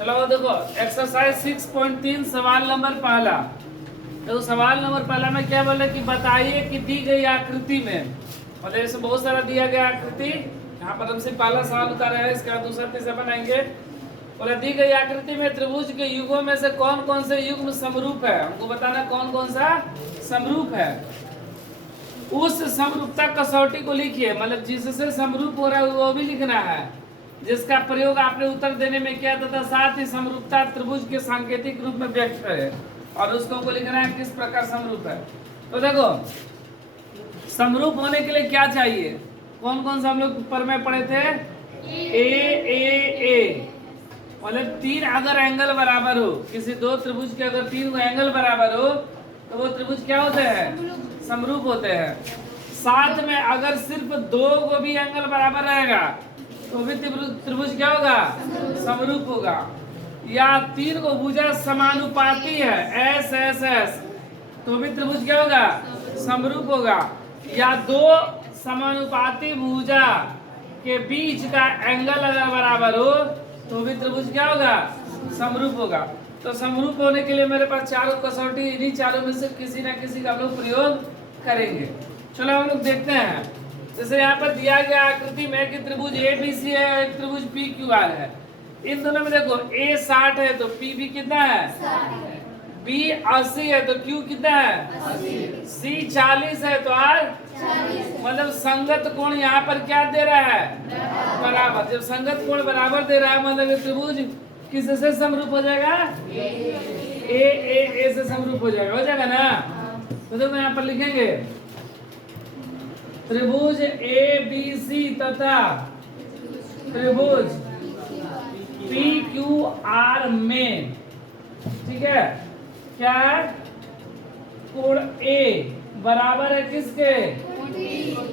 चलो देखो एक्सरसाइज 6.3 सवाल नंबर पहला। देखो सवाल नंबर पहला में क्या बोले कि बताइए कि दी गई आकृति में, मतलब ऐसे बहुत सारा दिया गया आकृति। यहाँ पर हमसे पहला सवाल उतारे हैं, इसका दूसरा तीसरा बनाएंगे। बोले दी गई आकृति में त्रिभुज के युगों में से कौन कौन से युग्म समरूप है, हमको बताना कौन कौन सा समरूप है। उस समरूपता कसौटी को लिखिए, मतलब जिससे समरूप हो रहा है वो भी लिखना है, जिसका प्रयोग आपने उत्तर देने में किया तथा साथ ही समरूपता त्रिभुज के सांकेतिक रूप में व्यक्त करे और उसको को लिखना है किस प्रकार समरूप है। तो देखो समरूप होने के लिए क्या चाहिए, कौन कौन सा हम लोग ऊपर में पढ़े थे, ए मतलब तीन अगर एंगल बराबर हो, किसी दो त्रिभुज के अगर तीन एंगल बराबर हो तो वो त्रिभुज क्या होते हैं, समरूप होते हैं। साथ में अगर सिर्फ दो को भी एंगल बराबर रहेगा तो भी त्रिभुज क्या होगा, समरूप होगा। या तीन को भुजा समानुपाती है, एस एस एस, तो भी त्रिभुज क्या होगा, समरूप होगा। या दो समानुपाती भुजा के बीच का एंगल अगर बराबर हो तो भी त्रिभुज क्या होगा, समरूप होगा। तो समरूप होने के लिए मेरे पास चारों कसौटी, इन्हीं चारों में से किसी ना किसी का हम लोग प्रयोग करेंगे। चलो हम लोग देखते हैं। जैसे यहाँ पर दिया गया आकृति में कि त्रिभुज ए बी सी है, एक त्रिभुज पी क्यू आर है। इन दोनों में देखो ए 60 है तो पी भी कितना है, बी 80 है तो क्यू कितना है, सी 40 है तो आर, मतलब संगत कोण यहाँ पर क्या दे रहा है, बराबर। जब संगत कोण बराबर दे रहा है मतलब ये त्रिभुज किससे समरूप हो जाएगा, ए से समरूप हो जाएगा ना। तो देखो यहाँ पर लिखेंगे त्रिभुज ए बी सी तथा त्रिभुज पी क्यू आर में, ठीक है, क्या है, कोण ए बराबर है किसके,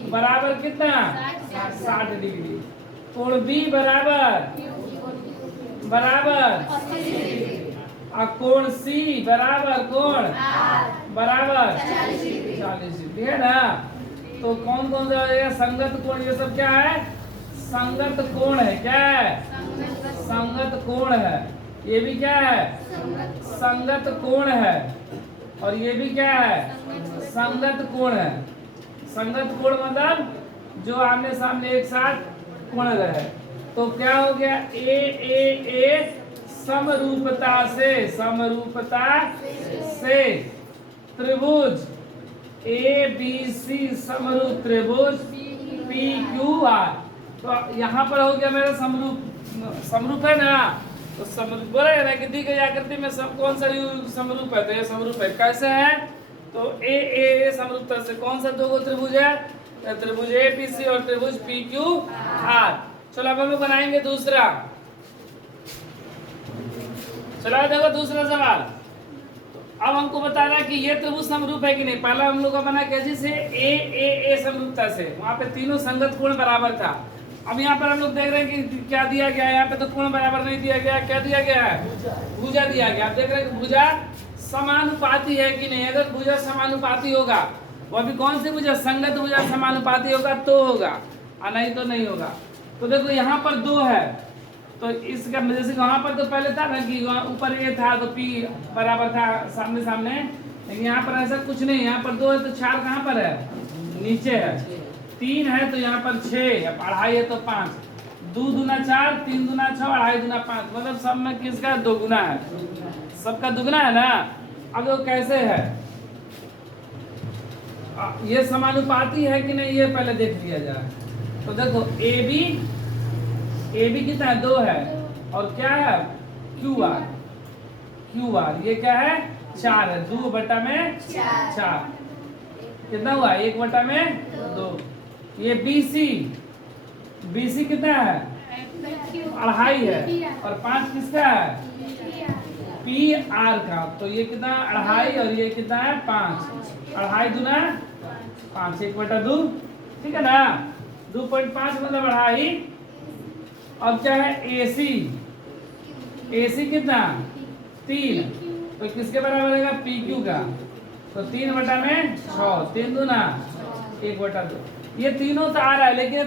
बराबर कितना 60 डिग्री। कोण बी बराबर और कोण सी बराबर कोण बराबर 40 डिग्री है ना। तो कौन कौन सा है संगत कोण, ये सब क्या है, संगत कोण है। क्या है, संगत कोण है। ये भी क्या है, संगत कोण है। और ये भी क्या है, संगत कोण है। संगत कोण मतलब जो आमने सामने एक साथ कोण रहे। तो क्या हो गया, ए समरूपता से, समरूपता से त्रिभुज ए बी सी समरूप त्रिभुज पी क्यू आर। तो यहाँ पर हो गया मेरा समरूप, समरूप है ना। तो समरूप बोला है ना कि दी गई आकृति में सब कौन सा समरूप है, तो ये समरूप है। कैसे है, तो ए समरूपता से कौन सा दो त्रिभुज है, त्रिभुज ए बी सी और त्रिभुज पी क्यू आर। चलो अब हम लोग बनाएंगे दूसरा। चलो देखो दूसरा सवाल। अब हमको बताना है कि ये त्रिभुज समरूप है कि नहीं। पहला हम लोग का बना कैसे से, ए समरूपता से, वहां पे तीनों संगत कोण बराबर था। अब यहाँ पर हम लोग देख रहे हैं कि क्या दिया गया है, यहाँ पे तो कोण बराबर नहीं दिया गया, क्या दिया गया है, भुजा दिया गया। आप देख रहे हैं कि भुजा समानुपाती है कि नहीं। अगर भुजा समानुपाती होगा, वो भी कौन सी भुजा, संगत भुजा समानुपाती होगा तो होगा, और नहीं तो नहीं होगा। तो देखो यहाँ पर दो है, तो इसका जैसे वहां पर तो पहले था ना कि ऊपर ए था तो पी बराबर था सामने सामने, लेकिन यहाँ पर ऐसा कुछ नहीं। यहाँ पर दो है तो चार कहाँ पर है, नीचे है। तीन है तो यहाँ पर 6, अढ़ाई है तो 5, 2 दूना 4, 3 दूना 6, अढ़ाई दूना 5, मतलब सब में किसका दोगुना है, सबका दुगना है ना। अब वो कैसे है, ये समानुपाती है कि नहीं, ये पहले देख लिया जाए। तो देखो ए बी कितना है, 2 है, और क्या है, क्यू आर ये क्या है, 4 है। 2 बटा में 4 कितना हुआ, 1 बटा में 2। ये बी सी कितना है, अढ़ाई है, और 5 किसका है, पी आर का। तो ये कितना, अढ़ाई, और ये कितना है 5, अढ़ाई दूना 5, 1 बटा 2, ठीक है ना। 2.5 मतलब अढ़ाई। अब क्या है, एसी कितना, 3, तो किसके बराबर रहेगा, पी क्यू का। तो 3 बटा में 6, 3 दूना 1 बटा 2। ये तीनों तो आ रहा है, लेकिन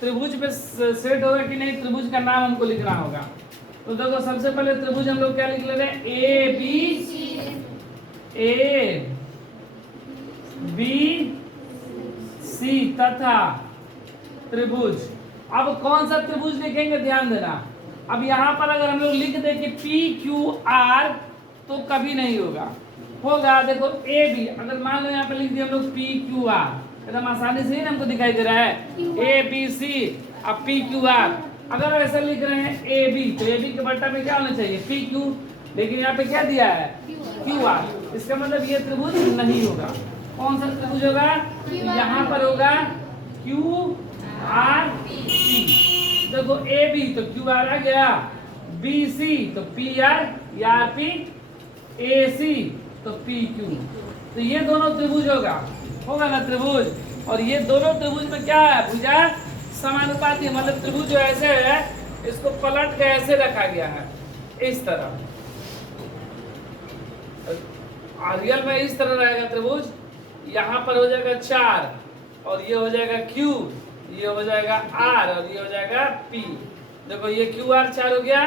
त्रिभुज में सेट होगा कि नहीं, त्रिभुज का नाम हमको लिखना होगा। तो देखो सबसे पहले त्रिभुज हम लोग क्या लिख ले रहे हैं, ए बी सी तथा त्रिभुज। अब कौन सा त्रिभुज लिखेंगे, ध्यान देना। अब यहां पर अगर हम लोग लिख दे कि पी क्यू आर तो कभी नहीं होगा। देखो ए बी, अगर मान लो यहाँ पे लिख दिया हम लोग पी क्यू आर, एकदम आसानी से ही हमको दिखाई दे रहा है ए बी सी, अब पी क्यू आर। अगर ऐसा लिख रहे हैं ए बी, तो ए बी के बट्टा में क्या होना चाहिए, पी क्यू, लेकिन यहाँ पे क्या दिया है, क्यू आर। इसका मतलब ये त्रिभुज नहीं होगा। कौन सा त्रिभुज होगा, यहाँ पर होगा क्यू आर पी। देखो ए बी तो क्यू आर आ गया, बी सी तो पी आर या आर पी, ए सी तो पी क्यू। तो ये दोनों त्रिभुज होगा ना त्रिभुज। और ये दोनों त्रिभुज में क्या है, भुजा समानुपाती, मतलब त्रिभुज जो ऐसे है इसको पलट के ऐसे रखा गया है इस तरह। रियल में इस तरह रहेगा त्रिभुज, यहाँ पर हो जाएगा 4 और ये हो जाएगा Q, ये हो जाएगा R और ये हो जाएगा P। देखो ये QR 4 हो गया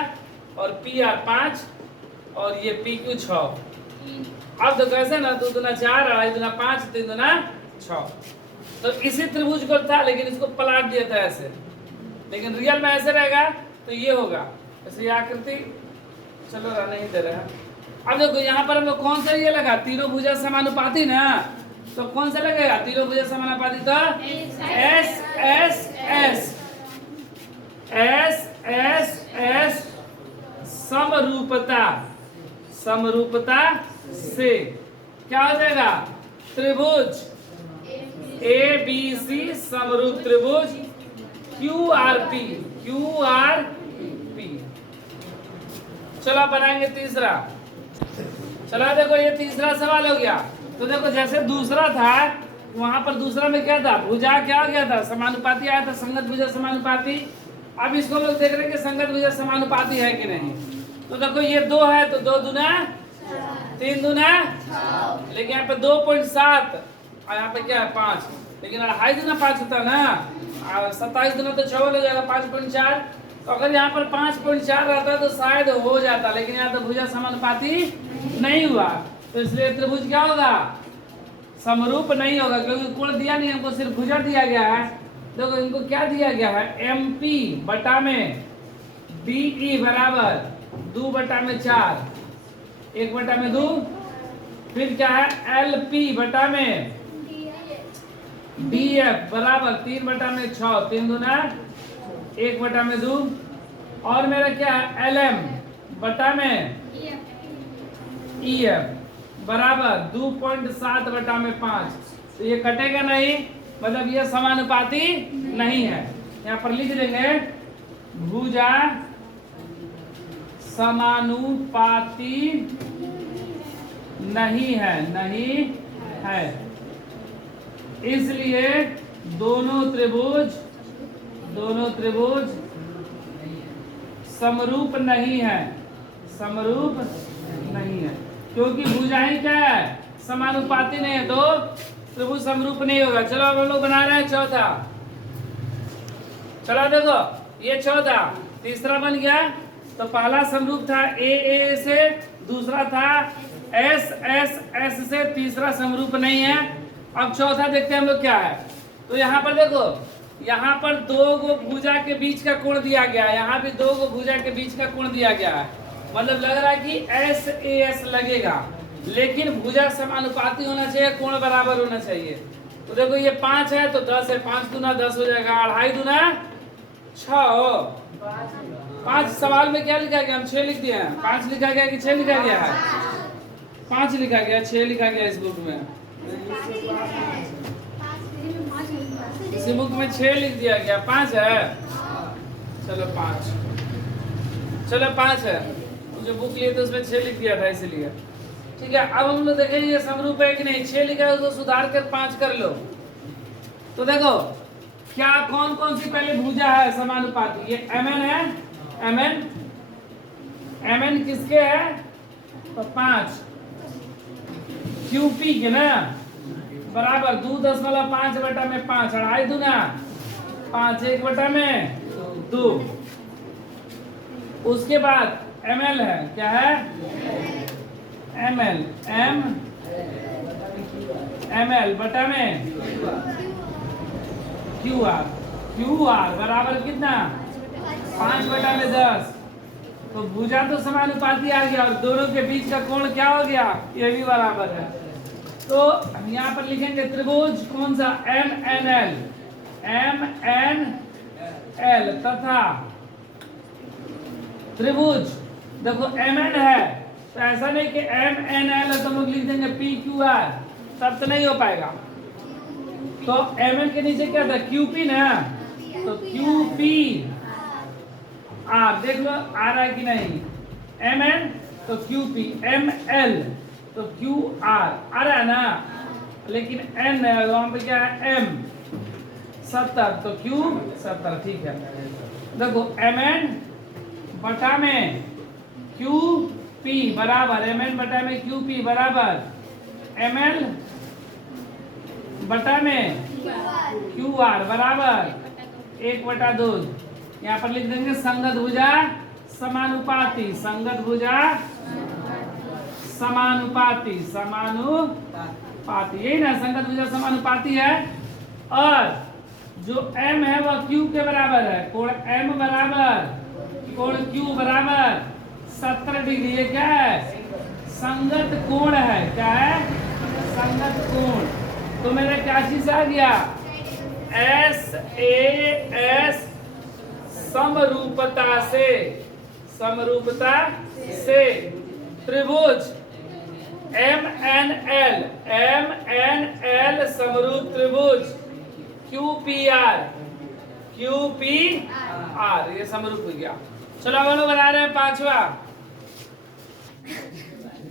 और PR 5 और ये PQ 6। अब देखो ऐसे ना, 2 दूना 4, 2 दूना 5, 3 दूना 6। तो इसी त्रिभुज को था, लेकिन इसको पलट दिया था ऐसे, लेकिन रियल में ऐसे रहेगा तो ये होगा ऐसे, ये आकृति चलो रहने ही दे रहे हैं। अब देखो यहाँ पर हम लोग कौन सा ये लगा, तीनों भुजा समानुपाती ना, तो कौन सा लगेगा, तीनों भुजा समानुपाती, तो S S S S S S समरूपता से क्या हो जाएगा, त्रिभुज ए बी सी समरूप त्रिभुज क्यू आर पी। चलो बनाएंगे तीसरा। चला देखो ये तीसरा सवाल हो गया। तो देखो जैसे दूसरा था वहां पर दूसरा में क्या था, भुजा क्या हो गया था, समानुपाती आया था, संगत भुजा समानुपाती। अब इसको हम लोग देख रहे हैं कि संगत भुजा समानुपाती है कि नहीं। तो देखो ये 2 है तो 2 दूना 3 दूना, लेकिन यहाँ पे 2.7 और यहाँ पे क्या है 5, लेकिन 2.5 दूना 5 होता है ना, 27 दूना तो 6 हो जाएगा 5.4। तो अगर यहाँ पर 5.4 रहता तो शायद हो जाता, लेकिन यहाँ तो भुजा समानुपाती नहीं हुआ, तो इसलिए त्रिभुज क्या होगा, समरूप नहीं होगा, क्योंकि कोण दिया नहीं हमको, सिर्फ भुजा दिया गया है। देखो इनको क्या दिया गया है, MP बटा में DE बराबर 2 बटा में 4, 1 बटा में 2, फिर क्या है LP बटा में DF बराबर 3 बटा में 6, 3 दूना 1 बटा में 2, और मेरा क्या है LM बटा में EF बराबर 2.7 बटा में 5। तो ये कटेगा नहीं, मतलब ये समानुपाती नहीं है। यहाँ पर लिख देंगे भुजा समानुपाती नहीं है, इसलिए दोनों त्रिभुज समरूप नहीं है, क्योंकि भुजाएं क्या है, समानुपाती नहीं है, तो त्रिभुज समरूप नहीं होगा। चलो अब हम लोग बना रहे हैं चौथा। चलो देखो ये चौथा, तीसरा बन गया। तो पहला समरूप था ए से, दूसरा था एस से, तीसरा समरूप नहीं है। अब चौथा देखते हैं हम लोग क्या है। तो यहाँ पर देखो, यहाँ पर 2 गो भुजा के बीच का कोण दिया गया है, यहाँ भी 2 गो भुजा के बीच का कोण दिया गया है, मतलब लग रहा है कि SAS लगेगा, लेकिन भुजा समानुपाती होना चाहिए, कोण बराबर होना चाहिए। तो देखो ये 5 है तो 10 है, 5 दूना 10 हो जाएगा, 2.5 दूना 6। 5 सवाल में क्या लिखा गया, हम 6 लिख दिए हैं। 5 लिखा गया कि 6 लिखा गया है, 5 लिखा गया, 6 लिखा गया इस बुक में, इसी बुक में 6 लिख दिया गया, 5 है। चलो 5 है, जो बुक लिए थे उसमें 6 लिख दिया था इसलिए, ठीक है। अब हम लोग देखेंगे ये समरूप है कि नहीं। 6 लिखा है उसको सुधार कर 5 कर लो। तो देखो क्या कौन कौन सी पहले भुजा है समानुपाती, ये MN है, MN किसके है, तो 5 QP के ना, बराबर 2.5 बटा में 5, 2.5 दूना 5, 1 बटा में 2। उसके बाद ml है, क्या है ml, ml बटा में QR, QR बराबर कितना 5/10। तो भुजा तो समानुपाती आ गया और दोनों के बीच का कोण क्या हो गया, ये भी बराबर है। तो हम यहाँ पर लिखेंगे त्रिभुज कौन सा MNL, MNL तथा त्रिभुज देखो MN है, तो ऐसा नहीं कि MNL है तो हम लोग लिख देंगे PQR, तब तो नहीं हो पाएगा। तो MN के नीचे क्या था QP ना, तो QP R देख लो आ रहा है कि नहीं, MN तो QP, ML तो QR आ रहा है ना, लेकिन N है वहां पे क्या है M 70 तो Q 70, ठीक है। देखो MN बटा में QP बराबर, MN बटा में QP बराबर ML बटा में QR बराबर 1/2। यहाँ पर लिख देंगे संगत भुजा समानुपाती, संगत भुजा समानुपाती, समानुपाती, यही ना संगत भुजा समानुपाती है। और जो M है वह Q के बराबर है, कोण M बराबर कोण Q बराबर 70 डिग्री। ये क्या है संगत कोण है, क्या है संगत कोण। तो मेरा क्या चीज आ गया SAS समरूपता से, समरूपता से त्रिभुज MNL, MNL समरूप त्रिभुज QPR, QPR ये समरूप हो गया। चलो हम लोग बना रहे हैं पांचवा।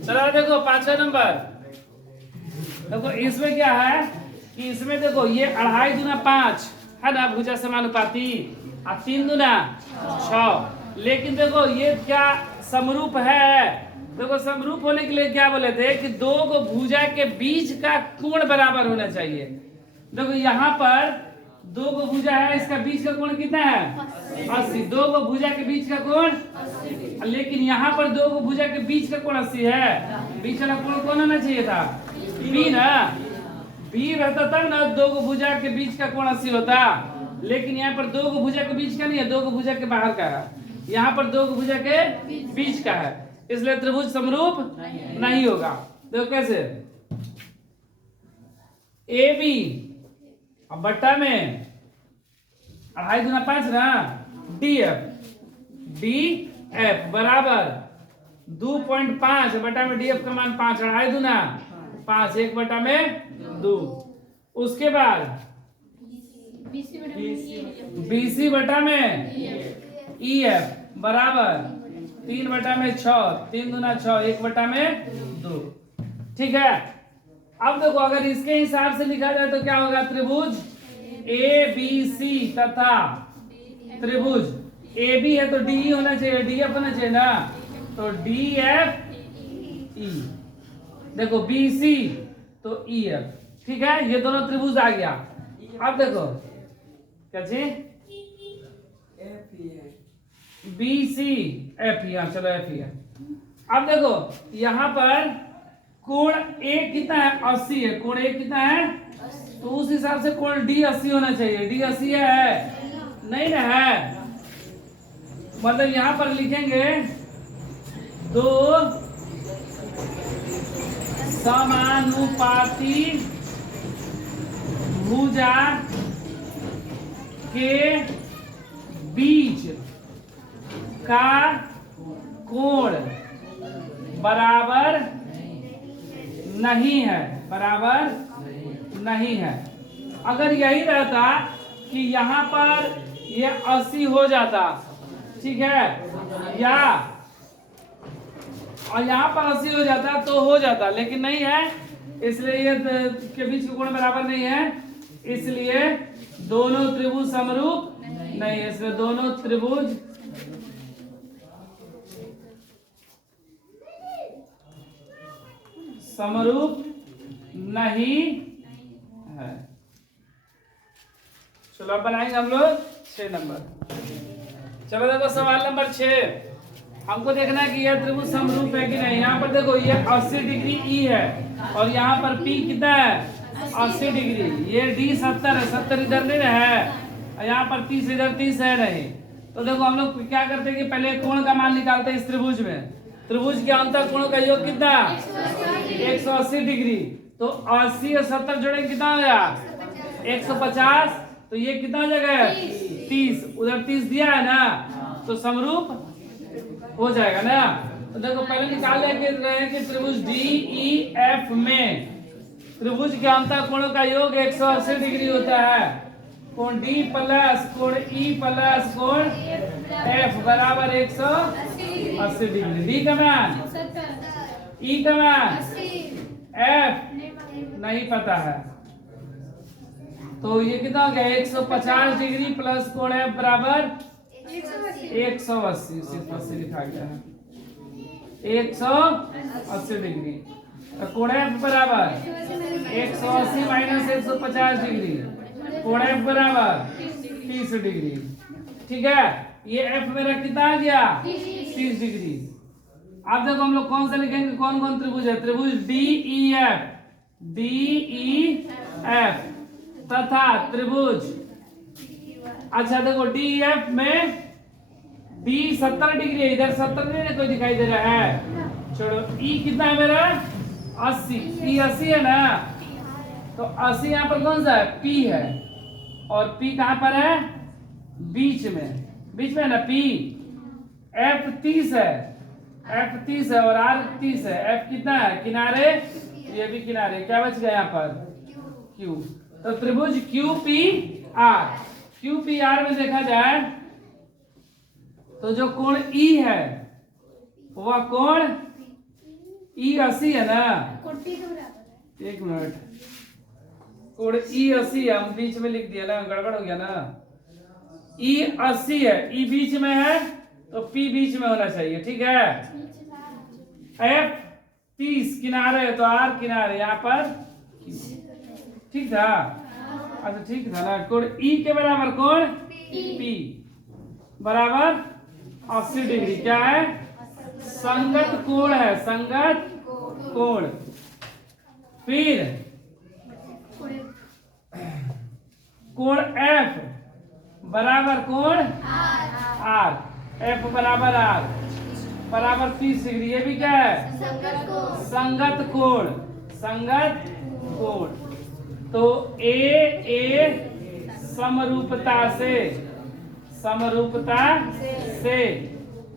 चलो देखो पांचवा नंबर, देखो इसमें क्या है कि इसमें देखो ये 2.5 दूना 5 है ना भुजा समानुपाती, और 3 दूना 6। लेकिन देखो ये क्या समरूप है, देखो समरूप होने के लिए क्या बोले थे कि दो को भुजा के बीच का कोण बराबर होना चाहिए। देखो यहाँ पर दो को भुजा है, इसका बीच का कोण कितना है 80, दो को भुजा के बीच का कोण, लेकिन यहाँ पर दो को भुजा के बीच का कोण 80 है, बीच वाला कोण कौन होना चाहिए था B ना, B रहता तब ना दो को भुजा के बीच का कोण 80 होता, लेकिन यहाँ पर दो को भुजा के बीच का नहीं है, दो को भुजा के बाहर का है, यहाँ पर दो को भुजा के बीच का है, इसलिए त्रिभुज समरूप नहीं होगा। देखो कैसे AB अब बट्टा में 2.5 दूना 5 ना DF बराबर 2.5 बटा में DF का मान 5, 2.5 दूना 5, 1 बटा में 2। उसके बाद BC बटा में EF बराबर 3 बटा में 6, 3 दूना 6, 1 बटा में 2, ठीक है। अब देखो अगर इसके हिसाब से लिखा जाए तो क्या होगा, त्रिभुज ABC तथा त्रिभुज AB है तो DE होना चाहिए, DF होना चाहिए ना, तो DFE, देखो BC तो EF, ठीक है, ये दोनों त्रिभुज आ गया। अब देखो क्या चीज BC FE, चलो FE है। अब देखो यहाँ पर कोण A कितना है 80 है, कोण A कितना है, तो उस हिसाब से कोण D 80 होना चाहिए, D 80 है नहीं ना है, मतलब यहाँ पर लिखेंगे दो समानुपाती भुजा के बीच का कोण बराबर नहीं है, बराबर नहीं है। अगर यही रहता कि यहाँ पर ये 80 हो जाता, ठीक है, या और यहाँ पर 80 हो जाता तो हो जाता, लेकिन नहीं है, इसलिए ये के बीच का कोण बराबर नहीं है, इसलिए दोनों त्रिभुज समरूप नहीं है, इसलिए दोनों त्रिभुज समरूप नहीं है। चलो अब बनाएंगे हम लोग 6 नंबर। चलो देखो सवाल नंबर 6। हमको देखना है कि यह त्रिभुज समरूप है कि नहीं। यहाँ पर देखो ये 80 डिग्री ई है और यहाँ पर पी कितना है 80 डिग्री। ये डी 70 है, 70 इधर नहीं है और यहाँ पर 30 इधर 30 है नहीं। तो देखो हम लोग क्या करते हैं कि पहले कोण का मान निकालते हैं इस त्रिभुज में। त्रिभुज के अंतर कोणों का योग कितना 180 डिग्री। तो 80 और 70 जोड़ेंगे कितना हो गया 150। तो ये कितना जगह है 30, उधर 30 दिया है ना, तो समरूप हो जाएगा ना। तो देखो पहले निकाल रहे कि त्रिभुज डी ई एफ में त्रिभुज के अंतर कोणों का योग 180 डिग्री होता है। कोण डी प्लस कोण ई प्लस कोण एफ बराबर 180 डिग्री। डी का मान ई का मान एफ नहीं पता है, तो ये कितना हो गया 150 डिग्री प्लस कोण एफ बराबर 180। सिर्फ 80 लिखा गया है 180 डिग्री। कोण एफ बराबर 180 माइनस 150 डिग्री, कोण एफ बराबर 30 डिग्री। ठीक है, ये एफ मेरा कितना आ गया 30 डिग्री। अब देखो हम लोग कौन सा लिखेंगे, कौन कौन त्रिभुज है। त्रिभुज डी ई एफ तथा त्रिभुज, अच्छा देखो डी एफ में डी 70 डिग्री है, इधर 70 नहीं कोई दिखाई दे रहा है। चलो ई कितना है मेरा 80, ई 80 है ना, तो 80 यहाँ पर कौन सा है पी है, और पी कहाँ पर है बीच में ना पी। एफ 30 है, एफ 30 है और आर 30 है। एफ कितना है किनारे, ये भी किनारे, क्या बच गया यहाँ पर क्यू। तो त्रिभुज क्यू पी आर में देखा जाए तो जो कोण ई है वह कोण ई 80 है ना, एक मिनट, कोण ई 80 है, हम बीच में लिख दिया ना, गड़बड़ हो गया ना। ई 80 है, ई बीच में है तो पी बीच में होना चाहिए। ठीक है, एफ 30 किनारे है तो आर किनारे, यहाँ पर ठीक था। अच्छा ठीक था ना। कोण ई के बराबर कोण पी बराबर 80 डिग्री क्या है संगत कोण है, संगत कोण। फिर कोण एफ बराबर कोण आर, एफ बराबर आर बराबर 30 डिग्री। ये भी क्या है संगत कोण, संगत कोण। तो ए समरूपता से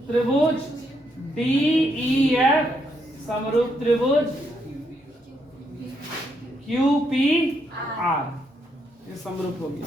त्रिभुज डी ई एफ समरूप त्रिभुज क्यू पी आर, ये समरूप हो गया।